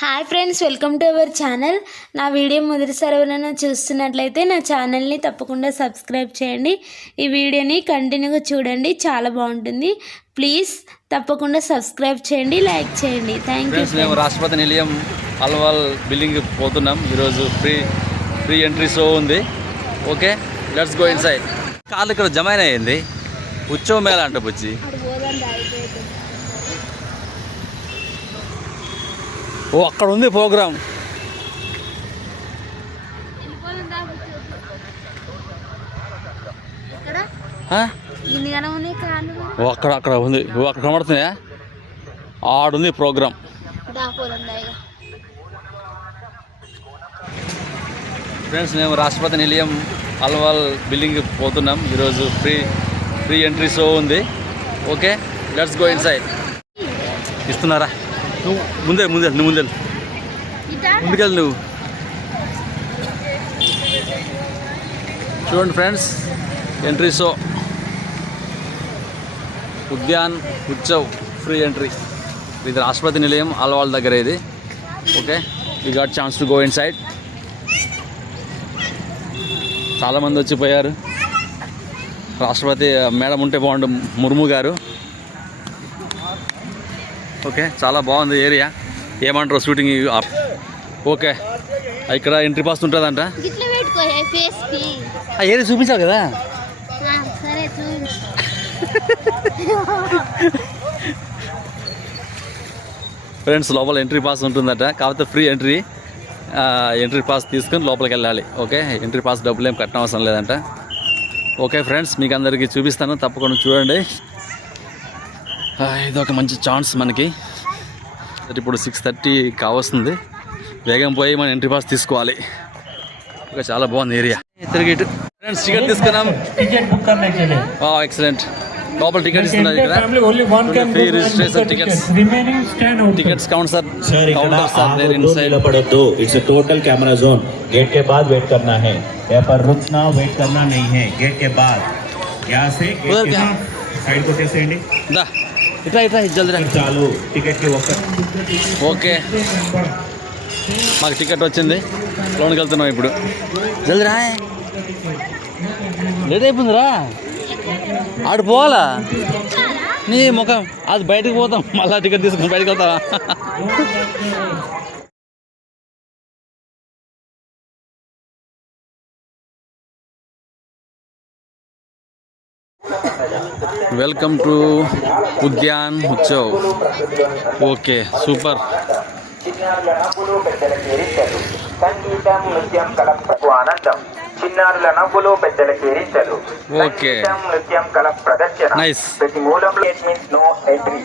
Hi friends, welcome to our channel. నా video మొదటిసారి ఎవరైనా చూస్తున్నట్లయితే నా ఛానల్ని తప్పకుండా సబ్స్క్రైబ్ చేయండి. ఈ వీడియోని కంటిన్యూగా చూడండి, చాలా బాగుంటుంది. ప్లీజ్ తప్పకుండా సబ్స్క్రైబ్ చేయండి, లైక్ చేయండి. Thank you. మేము రాష్ట్రపతి నిలయం అల్వాల్ బిల్డింగ్ పోతున్నాం. ఈరోజు ఫ్రీ ఎంట్రీ షో ఉంది. Okay, let's go inside. కాళ్ళు ఇక్కడ జమైన్ అయ్యింది. ఉత్సవ మేళ అంట బుచ్చి. ఓ అక్కడ ఉంది ప్రోగ్రామ్. ఓ అక్కడ ఉంది. ఓ అక్కడ కనబడుతున్నాయా? ఆడుంది ప్రోగ్రామ్. ఫ్రెండ్స్, మేము రాష్ట్రపతి నిలయం అల్వాల్ బిల్డింగ్ పోతున్నాం. ఈరోజు ఫ్రీ ఎంట్రీ షో ఉంది. Okay, let's go inside. ఇస్తున్నారా? నువ్వు ముందుకెళ్ళి నువ్వు చూడండి friends, entry show Udyan Utsav free entry. ఇది రాష్ట్రపతి నిలయం అల్వాల్ దగ్గర ఇది. Okay, you got chance to go in side. చాలామంది వచ్చిపోయారు. రాష్ట్రపతి మేడం ఉంటే బాగుండు, ముర్ము గారు. ఓకే, చాలా బాగుంది ఏరియా. ఏమంటారు షూటింగ్? ఓకే, ఇక్కడ ఎంట్రీ పాస్ ఉంటుందంట. ఏరియా చూపించావు కదా. ఫ్రెండ్స్, లోపల ఎంట్రీ పాస్ ఉంటుందట, కాకపోతే ఫ్రీ ఎంట్రీ పాస్ తీసుకొని లోపలికి వెళ్ళాలి. ఓకే, ఎంట్రీ పాస్ డబ్బులు ఏం కట్టనవసరం లేదంట. ఓకే ఫ్రెండ్స్, మీకు అందరికీ చూపిస్తాను, తప్పకుండా చూడండి. ఇది ఒక మంచి ఛాన్స్ మనకి. ఇప్పుడు 6:30 కావస్తుంది. వేగం పోయి మనం ఎంట్రీ పాస్ తీసుకోవాలి. ఓకే, చాలా బాగుంది ఏరియా. తిరిగి ఫ్రెండ్స్, టికెట్ తీసుకున్నాం. ఎక్సలెంట్. లోపల టికెట్ ఇస్తున్నారు ఇక్కడ. Free registration tickets counter there inside. पड़ो, it's a total camera zone. Gate के बाद वेट करना है. यहाँ पर रुकना वेट करना नहीं है. गेट के बाद यहाँ से साइड को చేసేయండి. దా ఇట్లా జల్దీ రా. చాలు టికెట్ కి ఓకే, మాకు టికెట్ వచ్చింది. లోనికి వెళ్తున్నాం ఇప్పుడు. జల్దీ రా, లేట్ అయిపోయిందిరా. ఆడు పోవాలా నీ ముఖం. అది బయటకు పోతాం, మళ్ళీ టికెట్ తీసుకుని బయటకు వెళ్తావా? Welcome to Udyan Utsav. Okay, super. సంగీతం, నృత్యం, కళ ఆనందం. చిన్నారుల నవ్వులు, పెద్దల కేరింతలు. ఓకే, నృత్యం, కళ ప్రదర్శన. నైస్. ప్రతి మూలంలో నో ఎంట్రీ.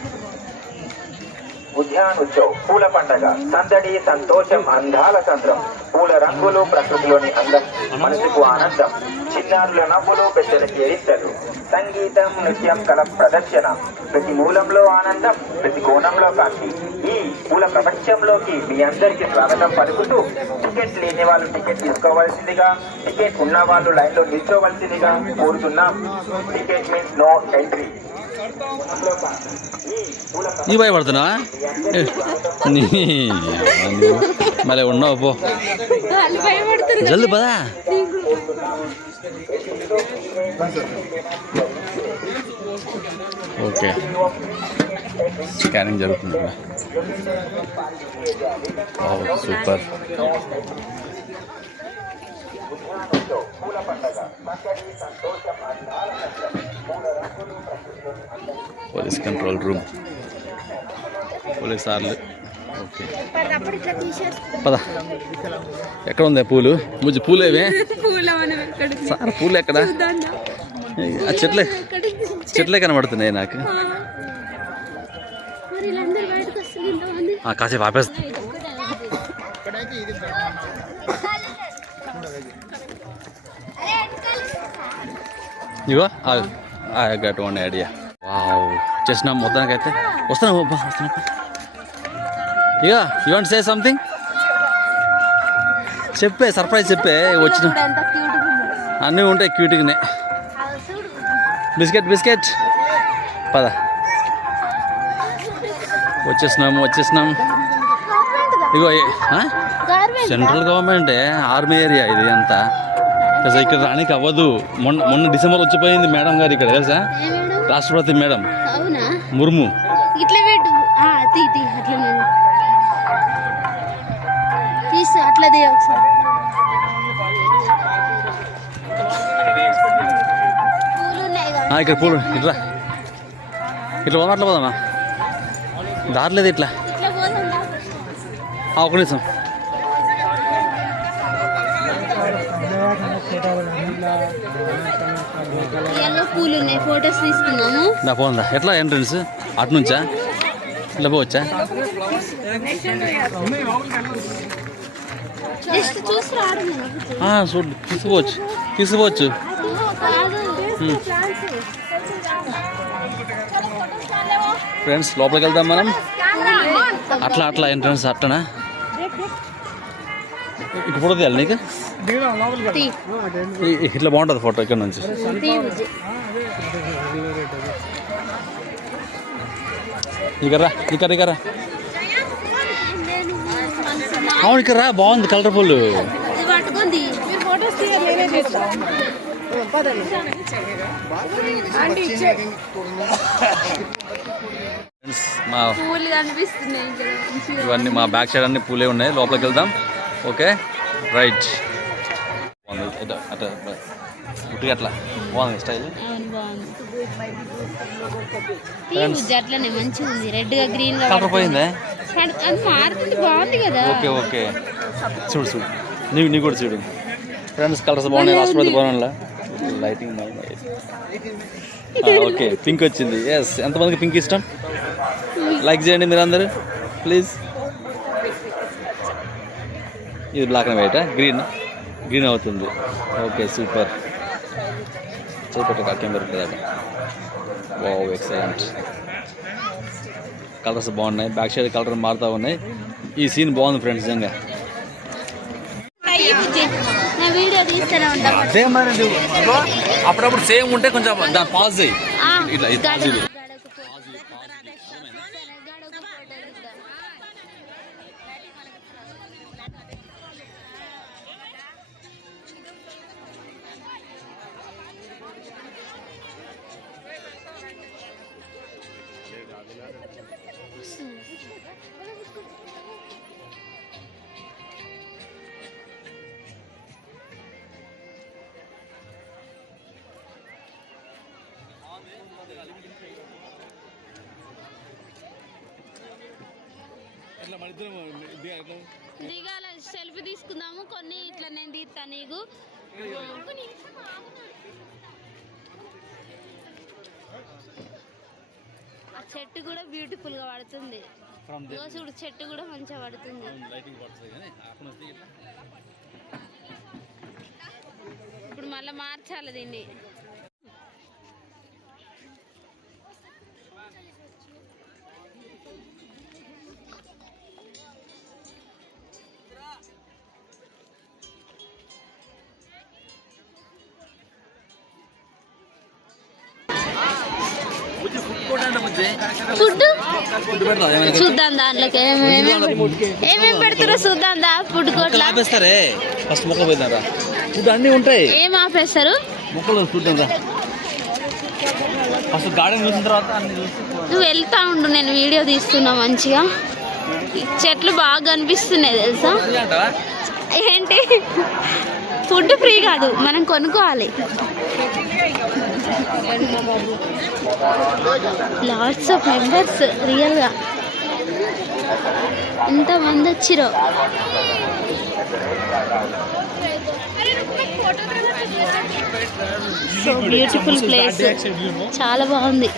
ఉద్యాన్ ఉత్సవ్ పూల పండగ, సందడి, సంతోషం, అందాల సంద్రం. పూల రంగులు ప్రకృతిలోని అందం, మనసుకు ఆనందం. చిన్నారుల నవ్వులు, పెద్దల కేరింతలు. సంగీతం, నృత్యం, కళ ప్రదర్శన. ప్రతి మూలంలో ఆనందం, ప్రతి కోణంలో కాంతి. ఈ పూల ప్రపంచంలోకి మీ అందరికీ స్వాగతం పలుకుతూ, టికెట్ లేని వాళ్ళు టికెట్ తీసుకోవాల్సిందిగా, టికెట్ ఉన్న వాళ్ళు లైన్ లో నిల్చోవలసిందిగా కోరుతున్నాం. Ticket means no entry. నీ భయపడుతున్నా మళ్ళీ ఉన్నావు పో. జల్ది పదా. ఓకే, స్కానింగ్ జరుగుతుంది. Super. Police control room, police సార్లు. ఓకే, పద. ఎక్కడ ఉంది పూలు? ముజ్జు పూలు ఏవే సార్? పూలు ఎక్కడ? చెట్లే కనబడుతున్నాయి నాకు. కాసేపు ఆపేస్తా. ఇగో I got one idea. Wow, చేసినాం మొత్తానికైతే. వస్తున్నాం. ఇక యూ వాంట్ సే సంథింగ్? చెప్పే, సర్ప్రైజ్ చెప్పే. వచ్చిన అన్నీ ఉంటాయి క్యూట్గానే. బిస్కెట్ పద. వచ్చేసినాం. ఇగో గవర్నమెంట్ సెంట్రల్ గవర్నమెంటే, ఆర్మీ ఏరియా ఇది అంతా. అసలు ఇక్కడ రానికి అవ్వదు. మొన్న డిసెంబర్ వచ్చిపోయింది మేడం గారు ఇక్కడ తెలుసా, రాష్ట్రపతి మేడం అవునా ముర్ము. ఇట్లా పెట్టు తీ అట్లా తీసు అట్లా తీ ఒకసారి. పూలు ఉన్నాయి కదా ఇక్కడ పూలు ఇట్లా పోదాం, అట్లా పోదామా, దారిలేదు ఇట్లా. ఇట్లా పోదాం. ఒక నిమిషం. ఎల్లో పూలు ఉన్నాయి, ఫొటోస్ తీసుకున్నాము. నా పోందా ఎట్లా ఎంట్రన్స్ అటు నుంచా ఇట్లా పోవచ్చా? జస్ట్ చూసి రావడం చూడు తీసుకోవచ్చు. ఫ్రెండ్స్ లోపలికి వెళ్దాం మనం. అట్లా ఎంట్రన్స్ అట్టనా? ఇక్కడ ఫోటో తీయాలి నీకు? ఇట్లా బాగుంటుంది ఫోటో ఇక్కడ నుంచి. ఇకరా అవును, ఇక్కడ బాగుంది కలర్ఫుల్. పట్టుకుంది మా పూలు కనిపిస్తున్నాయి. ఇవన్నీ మా బ్యాక్ సైడ్ అన్ని పూలే ఉన్నాయి. లోపలికి వెళ్దాం. Okay right. అట్లా బాగుంది స్టైల్. అట్లనే మంచిగా ఉంది. రెడ్ గా గ్రీన్ గా కలర్ పోయిందే, అది మారుతుంది. బాగుంది కదా. ఓకే చూడు నీ కూడా చూడు ఫ్రెండ్స్. కలర్స్ బాగున్నాయి రాష్ట్రపతి భవన్లో. లైటింగ్ ఓకే పింక్ వచ్చింది. ఎస్, ఎంతమందికి పింక్ ఇష్టం? లైక్ చేయండి మీరు అందరూ ప్లీజ్. ఇది బ్లాక్ అండ్ వైట్, గ్రీన్ అవుతుంది. Okay super. చేపెట్ట కెమెరా ఉంటుంది. Wow excellent. కలర్స్ బాగున్నాయి. బ్యాక్ సైడ్ కలర్ మారుతూ ఉన్నాయి. ఈ సీన్ బాగుంది ఫ్రెండ్స్ నిజంగా. అదే మరి అప్పుడప్పుడు సేమ్ ఉంటే కొంచెం దాన్ని పాజ్ చేయి. ఇట్లా దిగాల సెల్ఫీ తీసుకుందాము. కొన్ని ఇట్లా నేను తీస్తా నీకు. ఆ చెట్టు కూడా బ్యూటిఫుల్ గా పడుతుంది. చూడు చెట్టు కూడా మంచిగా పడుతుంది. ఇప్పుడు మళ్ళీ మార్చాలి దీన్ని. ఫుడ్ చూద్దాం, దాంట్లోకి ఏమేమి పెడతారో చూద్దాం. ఫుడ్ కోట్లా ఫస్ట్ మొక్కలు పోయినారా? ఫుడ్ అన్నీ ఉంటాయి. ఏం ఆపేస్తారు? మొక్కలు చూద్దాం ఫస్ట్. గార్డెన్ చూసిన తర్వాత నువ్వు వెళ్తా ఉండు, నేను వీడియో తీస్తున్నా మంచిగా. చెట్లు బాగా కనిపిస్తున్నాయి తెలుసా. ఏంటి ఫుడ్ ఫ్రీ కాదు, మనం కొనుక్కోవాలి. లాట్స్ ఆఫ్ మెంబర్స్ రియల్గా ఎంతమంది వచ్చిరో. సో బ్యూటిఫుల్ ప్లేస్, చాలా బాగుంది.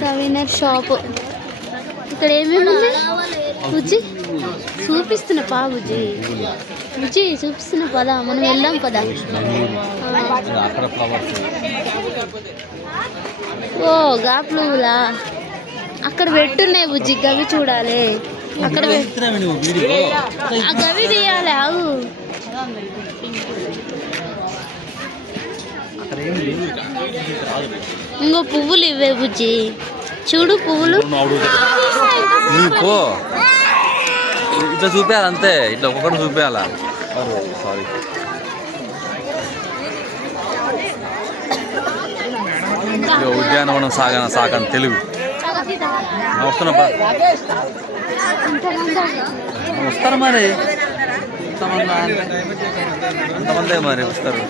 సవినర్ షాప్. ఇక్కడ ఏమేమి ఉంది బుజ్జి? చూపిస్తున్నా బుజ్జి చూపిస్తున్నా పదా, మనం వెళ్దాం పదా. ఓ గా పువ్వులా అక్కడ పెట్టున్నాయి బుజ్జి, గవి చూడాలి. అక్కడ ఆ గవి తీయాలి. ఆగు, ఇంకో పువ్వులు ఇవే బుజ్జి, చూడు పువ్వులు. ఇట్లా చూపించాలి అంతే, ఇట్లా ఒక్కొక్కటి చూపించాలా. సారీ, ఉద్యానవనం సాగన తెలుగు. వస్తున్నా వస్తారు మరి, ఎంతమంది మరి వస్తారు.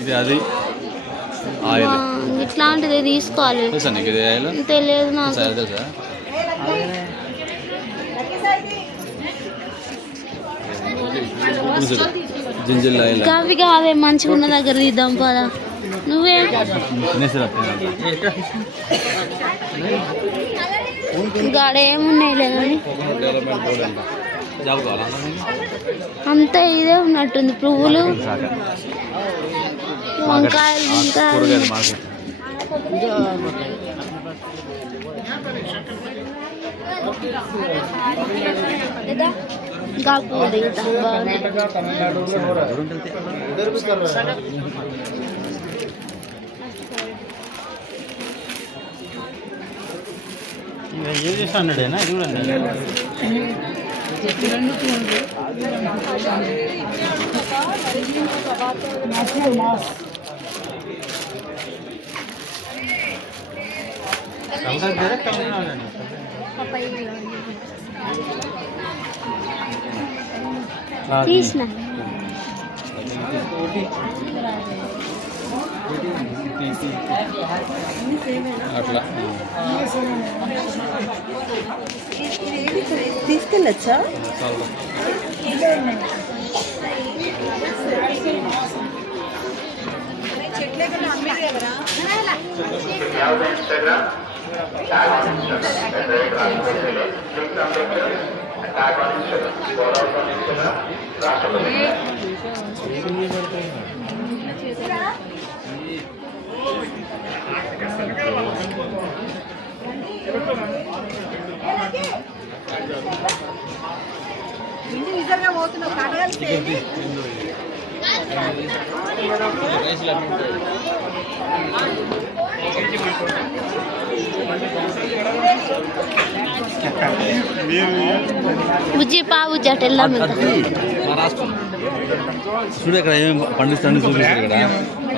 ఇది అది ఆయిల్ ఇట్లాంటిది తీసుకోవాలి. తెలుసా నీకు ఇది ఆయిల్? తెలియదు నాకు. తెలుసా? Ginger oil. కాఫీ కావే మంచిగా ఉన్న దగ్గర తీద్దాం పదా. నువ్వే గాడ ఏమున్నాయి కానీ అంతా ఇదే ఉన్నట్టుంది. పువ్వులు, వంకాయలు, కూరగాయలు మార్కెట్. ఇంకా పువ్వు దిగుతాం బాగుంది. ఏం చేస్తాను ఇది చూడండి. తీసిన అట్లా తీసుకెళ్ళచ్చా? బుజ్జి పా బుజ్జి అటు వెళ్ళాము. చూడు ఇక్కడ ఏమేమి పండిస్తారని చూపిస్తారు. ఇక్కడ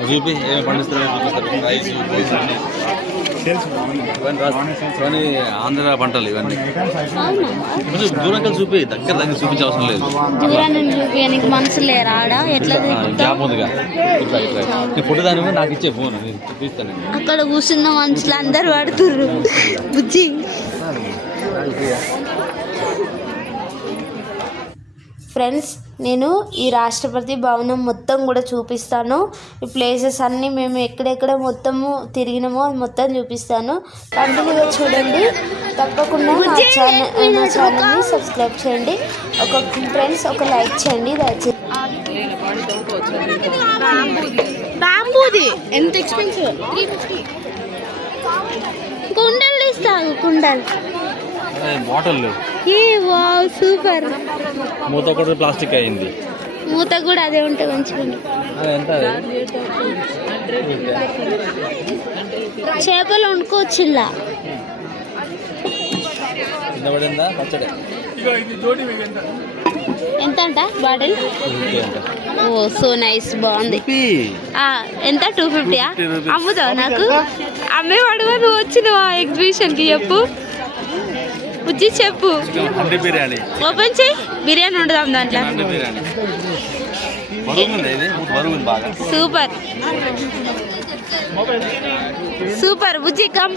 చూపి ఏమేమి పండిస్తారని చూపిస్తారు. రైస్, ఇవన్నీ ఆంధ్ర పంటలు. ఇవన్నీ కొంచెం దూరం కలిసి చూపి, దగ్గర చూపించే అవసరం లేదు. దూరాన్ని చూపించడానికి మనసు లేరా ఆడ? ఎట్లా గ్యాప్ ఉందిగా. నీ ఫోటో దాని మీద నాకు ఇచ్చే ఫోన్ చూపిస్తాను. అక్కడ కూర్చున్న మనుషులు అందరు పడుతుర్రు. బుజ్జి ఫ్రెండ్స్, నేను ఈ రాష్ట్రపతి భవనం మొత్తం కూడా చూపిస్తాను. ఈ ప్లేసెస్ అన్నీ మేము ఎక్కడెక్కడ మొత్తము తిరిగినామో అది మొత్తం చూపిస్తాను. కంటిన్యూగా చూడండి. తప్పకుండా నా ఛానల్ని సబ్స్క్రైబ్ చేయండి. ఫ్రెండ్స్ ఒక లైక్ చేయండి. దయచేసి బాంబూది ఎంత ఎక్స్పెన్సివ్? 350. కుండలు ఇస్తాను. కుండలు బాటిల్. ఏ వావ్, సూపర్. మూత కూడా ప్లాస్టిక్ అయింది. మూత కూడా అదే ఉంటే మంచిగా. ఎంత? చేపలు వండుకోవచ్చు ఇలా. ఎంత అంట బాటిల్? ఓ సో నైస్, బాగుంది. ఎంత? 250. అమ్ముతావు నాకు? అమ్మేవాడు నువ్వు వచ్చినావా ఎగ్జిబిషన్కి? చెప్పు బుజ్జి, చెప్పు. ఓపెన్ చేయి, బిర్యానీ వండుదాం దాంట్లో. Super super. బుజ్జి కమ్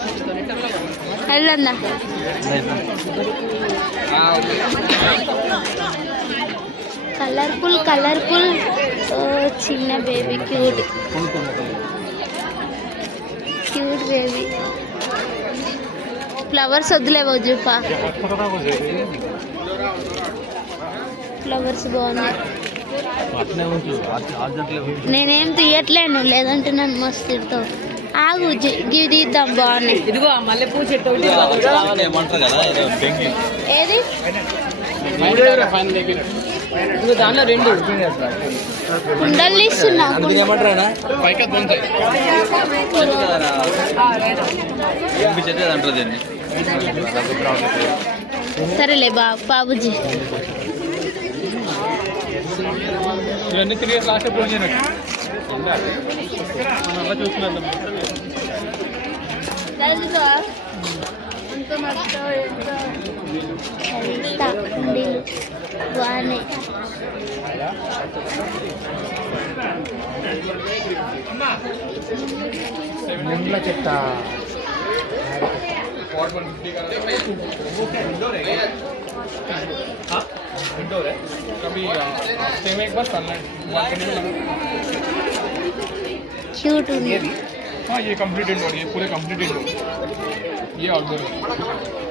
వెళ్దా. Colourful colourful. చిన్న baby, cute cute baby. Flowers వద్దులేవో చూపా. ఫ్లవర్స్ బాగున్నాయి. నేనేం తీయట్లేను, లేదంటే నన్ను మస్తు తిడతావు. ఆగు, గివి తీద్దాం, బాగున్నాయి. ఇదిగో మల్లెపూ చెట్టు ఏది? దాంట్లో రెండు ఉండలు ఇస్తున్నా ఏమంటారా అంటారు దీన్ని సరేలే బాబుజీ ఇవన్నీ 3 years లాస్ట్ అప్రోచ్ అయినట్టు చూస్తున్నాను బాగానే చెప్తా इंडोर है कभी सेम एक बार सनलाइट క్యూట్ ఉంది हाँ ये कंप्लीट इंडोर ये पूरे कंप्लीट इंडोर ये आउटडोर है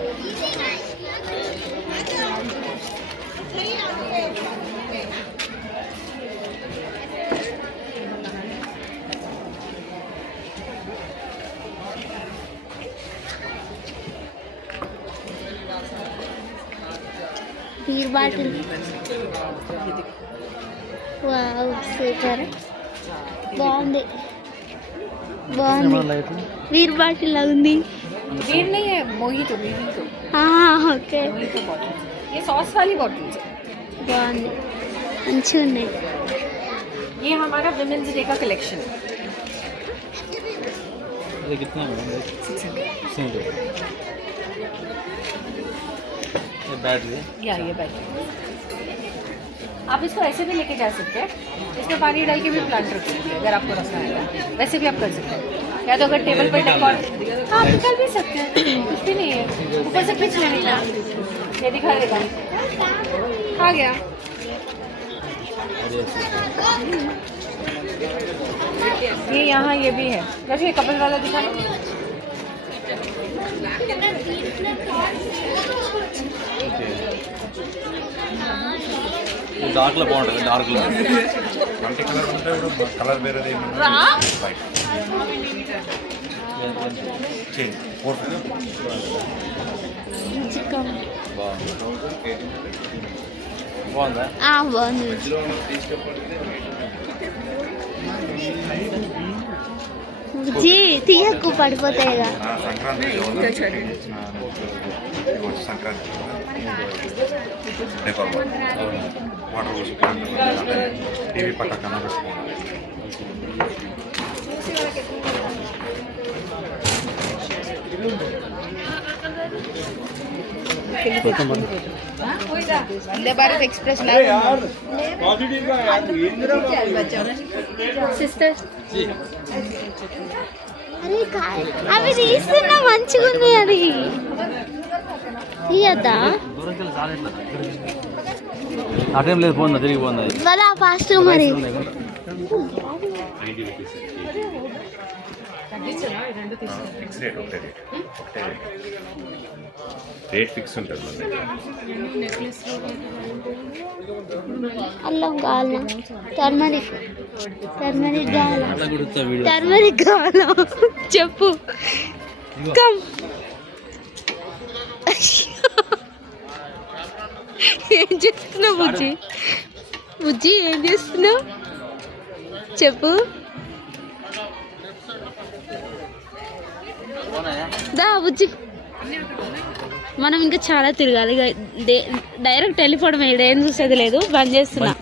బీర్ బాటిల్ వావ్ సూపర్ బాగుంది బీర్ బాటిల్ లా ఉంది बीर नहीं है mojito mojito okay mojito bottle ये सॉस वाली बॉटल है బాగుంది మంచిగా ఉన్నాయి ये हमारा विमेंस डे का कलेक्शन है ये कितना है 600 ये बैटरी या ये बैग आप इसको ऐसे भी लेके जा सकते हैं इसमें पानी डाल के भी प्लांट रख सकते हैं अगर आपको रखना है वैसे भी आप कर सकते हैं या तो अगर टेबल पर डेकोर हाँ आप निकाल भी सकते हैं कुछ भी नहीं है ऊपर से पिच लेने का ये दिखा देगा आ गया ये यहाँ ये भी है जैसे ये कपल वाला दिखा డార్క్ లో బాగుంటుంది డార్క్ లో మల్టీ కలర్ ఉంటే ఇప్పుడు కలర్ వేరేది చేంజ్ 450 బాగుందా బాగుంది జీ తీయకు పడిపోతాయిగా సంక్రాంతి సంక్రాంతి డెకోర్ వాటర్ పోసి టీవీ పట్టకన్నా పెట్టుకోవాలి वंदे भारत एक्सप्रेस సిస్టర్ అరే అవి తీస్తున్నా మంచిగా ఉంది అది తీయద్దా ఆ టైం లేదు పోందా తిరిగి పోందా కదా ఫాస్ట్ మరి ఫిక్స్ రేట్ ఒకటే రేట్ ఫిక్స్ ఉంటుంది మన దగ్గర అల్లం కావాలా టర్మరిక్ టర్మరిక్ కావాలా అట్లా గుర్తా వీడియో టర్మరిక్ కావాలా చెప్పు కమ్ ఏం చేస్తున్నావు బుజ్జి బుజ్జి ఏం చేస్తున్నావు చెప్పు దా బుజ్జి మనం ఇంకా చాలా తిరగాలి ఇక డైరెక్ట్ వెళ్ళిపోవడం ఏం చూసేది లేదు బంద్ చేస్తున్నా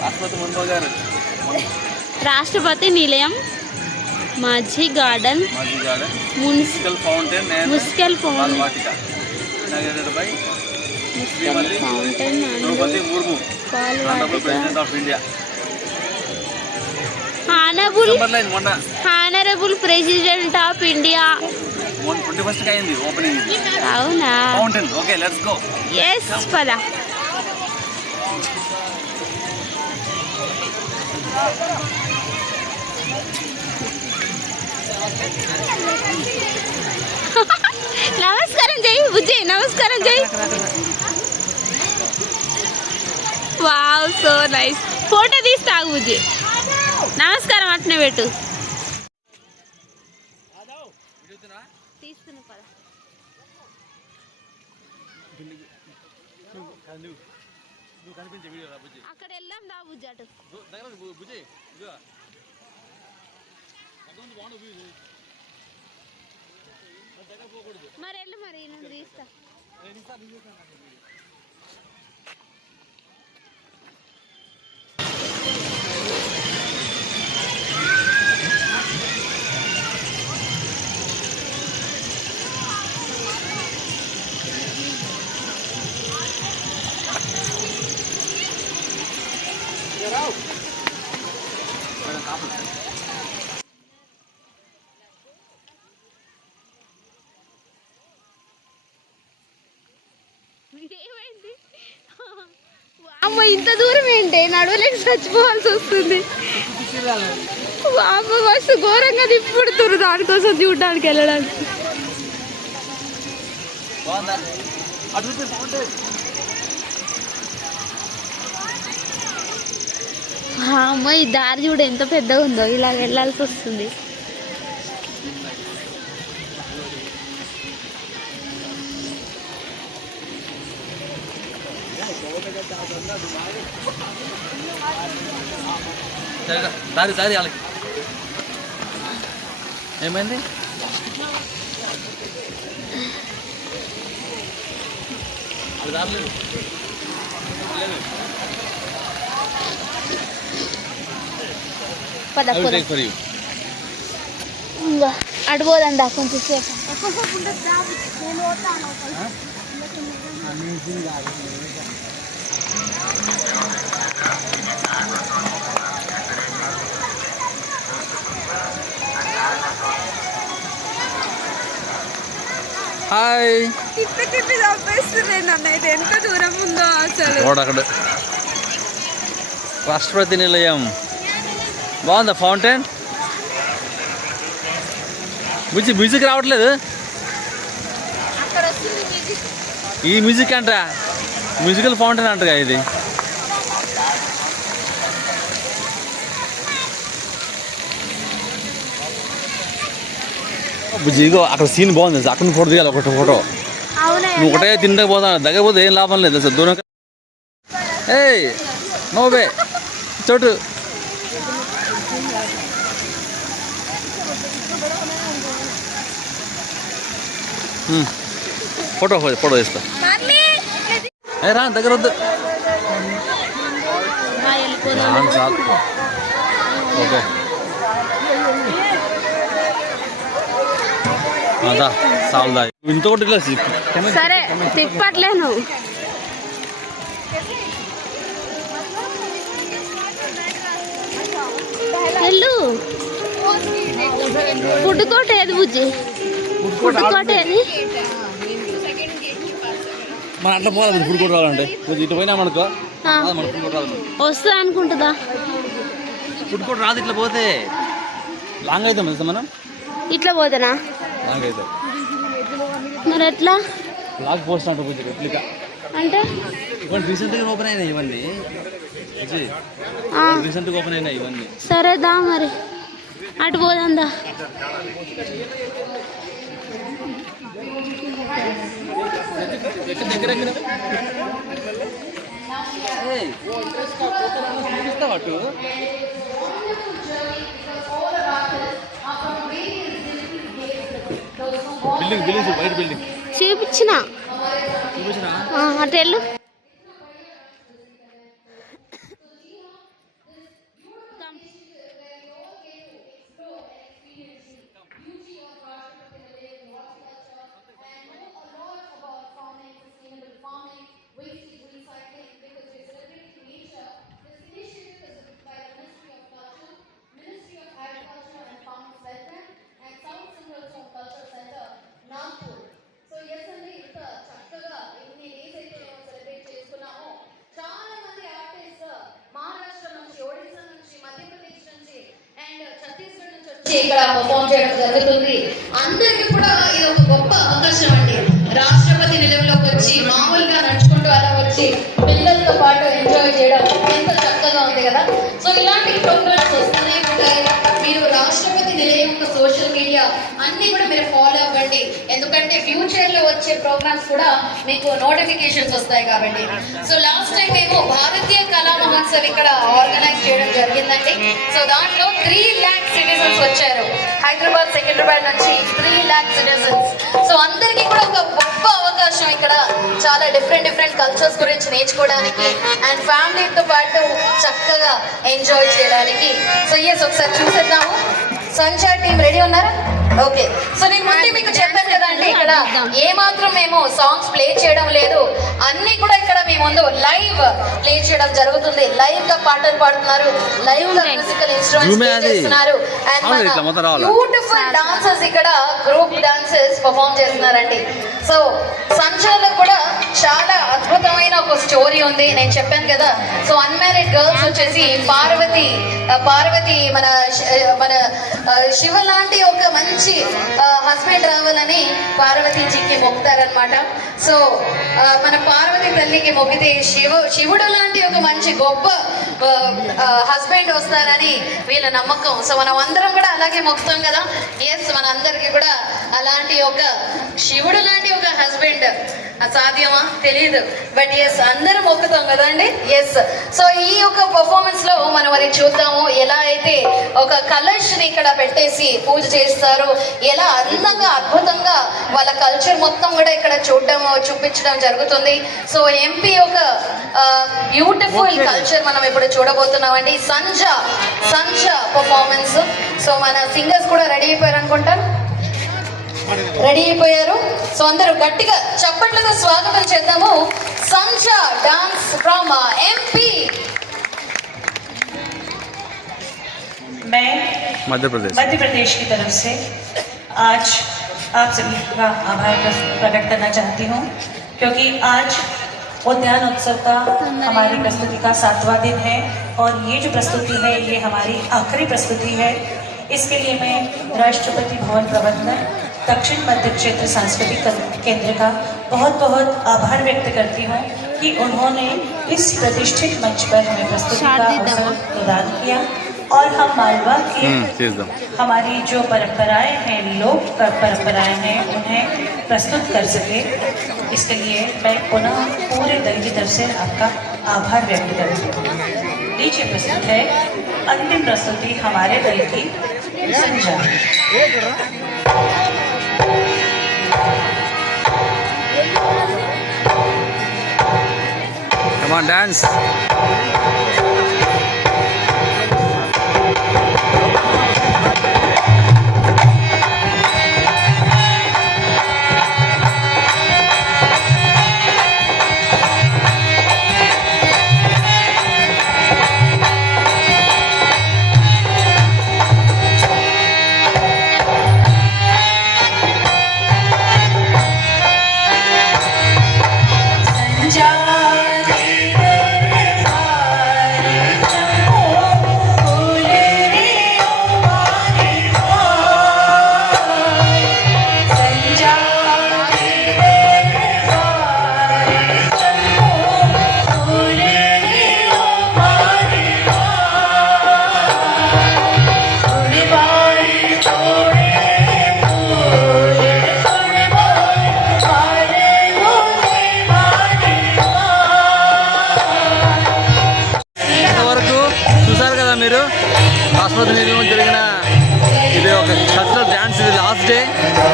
రాష్ట్రపతి మున్సిపల్ గారు రాష్ట్రపతి నిలయం, మాజీ గార్డెన్, మాజీ garden, municipal municipal fountain, municipal fountain, వాటిక inaugurated by Shrimati fountain Draupadi Murmu, పాల్ honourable president of India. Honourable president of India. 21st అయింది ఓపెనింగ్ అవునా? Fountain. Okay, let's go. Yes పద. నమస్కారం చెయ్యి బుజ్జి, నమస్కారం చెయ్యి. Wow, so nice. ఫోటో తీస్తాగు బుజ్జి. నమస్కారం అట్నే పెట్టు. తీస్తున్నా పద. అక్కడ వెళ్దాం దా బుజ్జి, అటు మరి వెళ్ళు, మరి నేను తీస్తా. ఏమైంది? అమ్మ, ఇంత దూరం ఏంటి? నడవలేక చచ్చిపోవాల్సి వస్తుంది. అమ్మ, మస్తు ఘోరంగా తిప్పుడుతురు దానికోసం చూడడానికి వెళ్ళడానికి. అమ్మ, ఈ దారి చూడ ఎంత పెద్దగా ఉందో, ఇలా వెళ్ళాల్సి వస్తుంది. దారి దారి వాళ్ళకి ఏమైంది? దారిలేదు. అడిపోదండి కొంచెం సేపు. హాయ్. తిప్పి తిప్పి చంపేస్తున్నాయి నన్ను. అయితే ఎంత దూరం ఉందో అసలు. అక్కడ రాష్ట్రపతి నిలయం బాగుందా? ఫౌంటైన్. బుజ్జి, మ్యూజిక్ రావట్లేదు. ఈ మ్యూజిక్ అంట, మ్యూజికల్ ఫౌంటైన్ అంటగా ఇది. బుజ్జి, ఇగో అక్కడ సీన్ బాగుంది. అక్కడ ఫోటో దిగాలి, ఒకటి ఫోటో. నువ్వు ఒకటే తింటే పోతా, దగ్గర పోతే ఏం లాభం లేదు అసలు. దూరం ఏయ్ నోబే చోటు. ఫోటో ఫోటో తీస్తా. ఏ రా, దగ్గర వద్దు. చాలు. ఓకే, అదా చాలుదా. ఇంతోటి సరే, తిప్పట్లేను. వెళ్ళు. ఫుడ్ కోర్ట్ ఏది బుజ్జి? ఫుడ్ కోర్ట్ ఏది? మన అట్లా పోవాలి. ఫుడ్ కోర్ట్ రావాలంటే ఇటు పోయినా మనకు ఫుడ్ కోర్ట్ రాదు. వస్తా అనుకుంటుందా? ఫుడ్ కోర్ట్ రాదు ఇట్లా పోతే. లాంగ్ అవుతాం తెలుసా మనం. ఇట్లా పోతానా? లాంగ్ అవుతాం. మరి ఎట్లా? లాగ్ పోస్ట్ అంట బుజ్జి. రెప్లికా అంటే ఇవన్నీ రీసెంట్గా ఓపెన్ అయినాయి. ఇవన్నీ రీసెంట్గా ఓపెన్ అయినాయి ఇవన్నీ. సరే దా, మరి అటు పోదందా. బిల్డింగ్ బిల్డింగ్స్ వైట్ బిల్డింగ్ చూపించిన. అటు వెళ్ళు. ఇక్కడ పర్ఫామ్ చేయడం జరుగుతుంది. అందరికీ కూడా ఇది ఒక గొప్ప అవకాశం అండి. రాష్ట్రపతి నిలయంలోకి వచ్చి మామూలుగా నడుచుకుంటూ అలా వచ్చి పిల్లలతో పాటు ఎంజాయ్ చేయడం ఎంత చక్కగా ఉంది కదా. సో ఇలాంటి ప్రోగ్రామ్స్ వస్తూనే ఉంటాయి. మీరు రాష్ట్రపతి నిలయం యొక్క సోషల్ మీడియా అన్ని కూడా మీరు ఫాలో అవ్వండి. ఎందుకంటే ఫ్యూచర్ లో వచ్చే ప్రోగ్రామ్స్ కూడా మీకు నోటిఫికేషన్స్ వస్తాయి కాబట్టి. సో లాస్ట్ టైం మేము భారతీయ కళా మహోత్సవ్ ఇక్కడ ఆర్గనైజ్ చేయడం జరిగిందండి. సో దాంట్లో 3 lakh సిటిజన్స్ వచ్చారు. హైదరాబాద్ సికింద్రాబాద్ నుంచి 3 lakh సిటిజన్స్. సో అందరికీ కూడా ఒక గొప్ప అవకాశం ఇక్కడ చాలా డిఫరెంట్ కల్చర్స్ గురించి నేర్చుకోవడానికి అండ్ ఫ్యామిలీతో పాటు చక్కగా ఎంజాయ్ చేయడానికి. సో ఎస్ ఒకసారి చూసేద్దాము. సంచా టీం రెడీ ఉన్నారా? ఓకే. సో నేను ముందే మీకు చెప్పాను కదా అండి, ఇక్కడ ఏ మాత్రం మేము సాంగ్స్ ప్లే చేయడం లేదు, అన్ని కూడా ఇక్కడ మీ ముందు లైవ్ ప్లే చేయడం జరుగుతుంది. లైవ్ గా పాటలు పాడుతున్నారు, లైవ్ గా మ్యూజికల్ ఇన్స్ట్రుమెంట్స్ ప్లే చేస్తున్నారు అండ్ మన బ్యూటిఫుల్ డాన్సర్స్ ఇక్కడ గ్రూప్ డాన్సెస్ పర్ఫామ్ చేస్తున్నారండి. సో సంచాలో కూడా చాలా అద్భుతమైన ఒక స్టోరీ ఉంది. నేను చెప్పాను కదా, సో అన్మ్యారీడ్ గర్ల్స్ వచ్చేసి పార్వతి మన శివ లాంటి ఒక మంచి హస్బెండ్ రావాలని పార్వతీజీకి మొక్కుతారనమాట. సో మన పార్వతి తల్లికి మొక్కితే శివుడు లాంటి ఒక మంచి గొప్ప హస్బెండ్ వస్తారని వీళ్ళ నమ్మకం. సో మనం అందరం కూడా అలాగే మొక్కుతాం కదా. ఎస్, మన అందరికి కూడా అలాంటి ఒక శివుడు లాంటి ఒక హస్బెండ్ సాధ్యమా తెలియదు, బట్ ఎస్ అందరం మొక్కుతాం కదా అండి. ఎస్, సో ఈ యొక్క పర్ఫార్మెన్స్ లో మనం అది చూద్దాము. ఎలా అయితే ఒక కలర్స్ ని ఇక్కడ పెట్టేసి పూజ చేస్తారు, ఎలా అందంగా అద్భుతంగా వాళ్ళ కల్చర్ మొత్తం కూడా ఇక్కడ చూపించడం జరుగుతుంది. సో ఎంపీ ఒక బ్యూటిఫుల్ కల్చర్ మనం ఇప్పుడు చూడబోతున్నామండి. సంజా పర్ఫార్మెన్స్. సో మన సింగర్స్ కూడా రెడీ అయిపోయారు అనుకుంటాను. రెడీ అయిపోయారు. సో అందరూ గట్టిగా చప్పట్లతో స్వాగతం చేద్దాము. సంజా డాన్స్ ఫ్రమ్ ఎంపీ. मैं मध्य प्रदेश की तरफ से आज आप सभी का आभार प्रकट करना चाहती हूँ, क्योंकि आज उद्यान उत्सव का हमारी प्रस्तुति का 7वां दिन है और ये जो प्रस्तुति है ये हमारी आखिरी प्रस्तुति है. इसके लिए मैं राष्ट्रपति भवन प्रबंधन दक्षिण मध्य क्षेत्र सांस्कृतिक केंद्र का बहुत बहुत आभार व्यक्त करती हूँ कि उन्होंने इस प्रतिष्ठित मंच पर हमें प्रस्तुति का अवसर प्रदान किया और हम मालवा की हमारी जो परंपराएं हैं, लोक परंपराएं हैं, उन्हें प्रस्तुत कर सके. इसके लिए मैं पुनः पूरे दल की तरफ से आपका आभार व्यक्त करती हूँ. नीचे प्रस्तुत है अंतिम प्रस्तुति हमारे दल की संजा. Come on, dance. మీరు రాష్ట్రపతి నిలయంలో జరిగిన ఇది ఒక కల్చరల్ డ్యాన్స్, ఇది లాస్ట్ డే,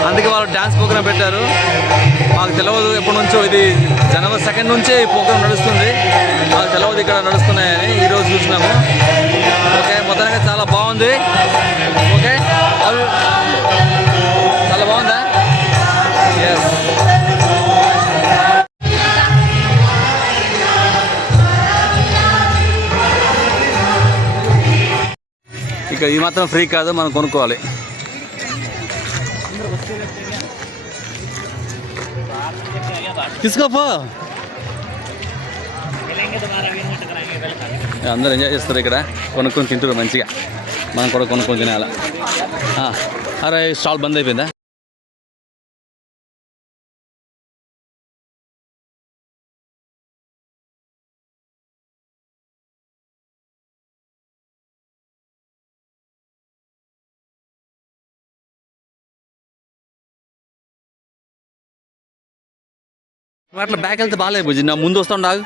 అందుకే వాళ్ళు డ్యాన్స్ ప్రోగ్రామ్ పెట్టారు. మాకు తెలియదు ఎప్పటి నుంచో, ఇది జనవరి 2 నుంచే ఈ ప్రోగ్రామ్ నడుస్తుంది. మాకు తెలియదు ఇక్కడ నడుస్తున్నాయని, ఈరోజు చూసినాము. ఓకే, మొత్తానికి చాలా బాగుంది. ఓకే, చాలా బాగుందా? ఎస్. ఇక ఇది మాత్రం ఫ్రీ కాదు, మనం కొనుక్కోవాలి. తీసుకోపో, అందరూ ఎంజాయ్ చేస్తారు ఇక్కడ, కొనుక్కొని తింటారు మంచిగా. మనం కూడా కొనుక్కొని తినాలి. అరే స్టాల్ బంద్ అయిపోయిందా? అట్లా బ్యాక్ వెళ్తే బాగాలేదు బుజ్జి, నా ముందు వస్తాం డాగు.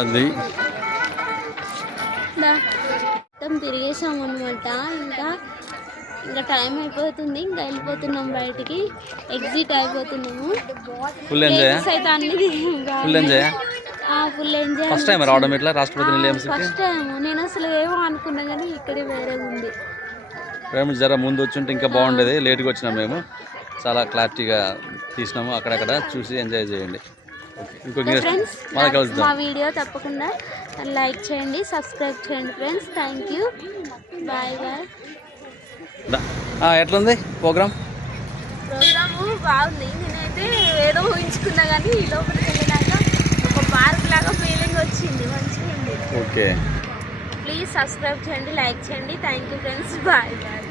అది మొత్తం తిరిగేసాం అనమాట. ఇంకా టైం అయిపోతుంది, ఇంకా వెళ్ళిపోతున్నాం బయటికి, ఎగ్జిట్ అయిపోతున్నాము. Full enjoy. అయితే అన్ని full enjoy. Full enjoy. First time రావడం ఇట్లా రాష్ట్రపతి నిలయం. First time. నేను అసలు ఏమో అనుకున్నా కానీ ఇక్కడే వేరే ఉంది. మేము జర ముందు వచ్చుంటే ఇంకా బాగుండేది, లేట్గా వచ్చినాం మేము. చాలా క్లారిటీగా తీసినాము, అక్కడక్కడ చూసి ఎంజాయ్ చేయండి. ఫ్రెండ్స్ మళ్ళీ కలుద్దాం. మా వీడియో తప్పకుండా లైక్ చేయండి, సబ్స్క్రైబ్ చేయండి friends. Thank you. Bye bye. ఎట్లుంది ప్రోగ్రాము బాగుంది. నేనైతే ఏదో ఊహించుకున్నా కానీ ఈ లోపలికి వెళ్ళినాక ఒక పార్క్ లాగా ఫీలింగ్ వచ్చింది, మంచిగా ఉంది. ఓకే. ప్లీజ్ సబ్స్క్రైబ్ చేయండి, లైక్ చేయండి. Thank you friends. Bye bye.